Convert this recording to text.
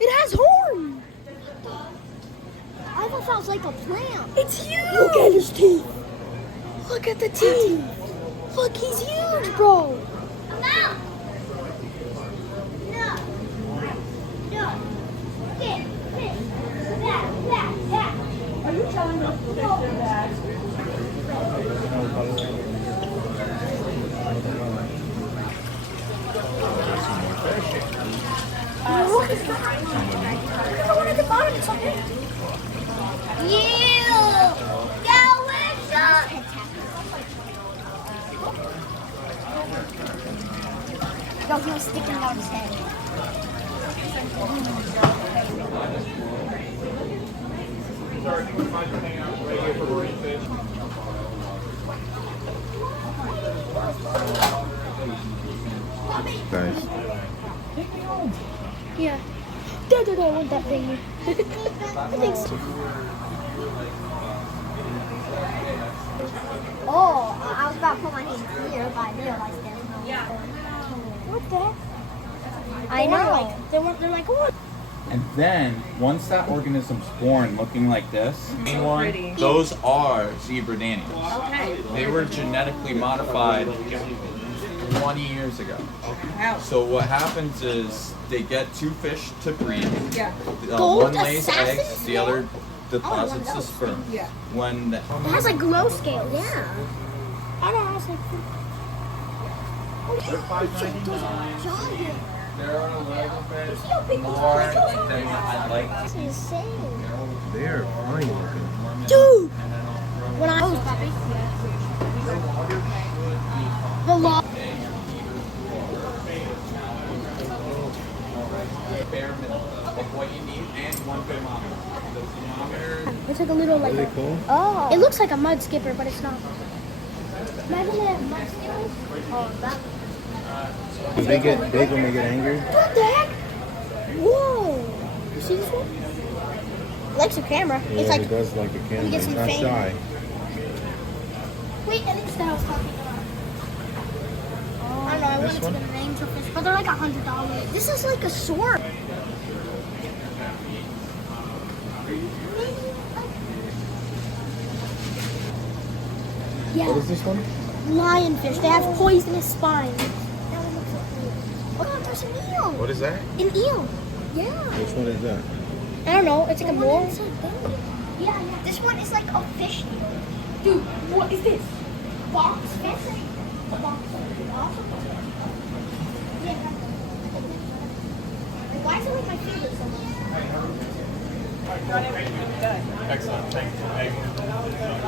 It has horns. I thought that was like a plant. It's huge. Look at his teeth. Look at the teeth. Look, he's huge, bro. I'm out. No. No. Sit. Back. Are you telling us to fix their bags? Look at that. There's one at the bottom. It's up there. Yo, he was sticking out his head. Guys. Yeah. I want that thing. I think so. Oh, I was about to put my hand here, but I realized there's no. What the heck? I know. They're like, what? And then, once that organism's born looking like this, Pretty. those are zebra daniels. Okay. They were genetically modified 20 years ago. Wow. So what happens is they get two fish to breed. Yeah. Gold One lays assassin eggs, the other deposits the sperm. Yeah. When the, It has like glow scales. Yeah. I don't know. I was like, they're $5.99. Giant. They're a little bit See how big those more turtles than are? what I'd like. This is insane. They are funny looking. dude. When I was the law. Bare minimum of what you need and one thermometer. The thermometer. It's like a little like. Really cool. Oh. It looks like a mud skipper, but it's not. Imagine that mud skipper. Oh, that. Do they get big when they get angry? What the heck? Whoa. You see this one? Likes a camera. It's like. he does like a camera. get He's some not fame. shy. Wait, I think it's that I was talking about. I don't know. I This wanted to get names of fish, but they're like $100. This is like a sword. Yeah. What is this one? Lionfish. They have poisonous spines. Look, there's an eel. What is that? An eel. Yeah. Which one is that? I don't know. It's like a mole. Yeah. This one is like a fish eel. Dude, what is this? Box fish. A box fish. Yeah. Why is it like my favorite so much? Excellent. Thank you.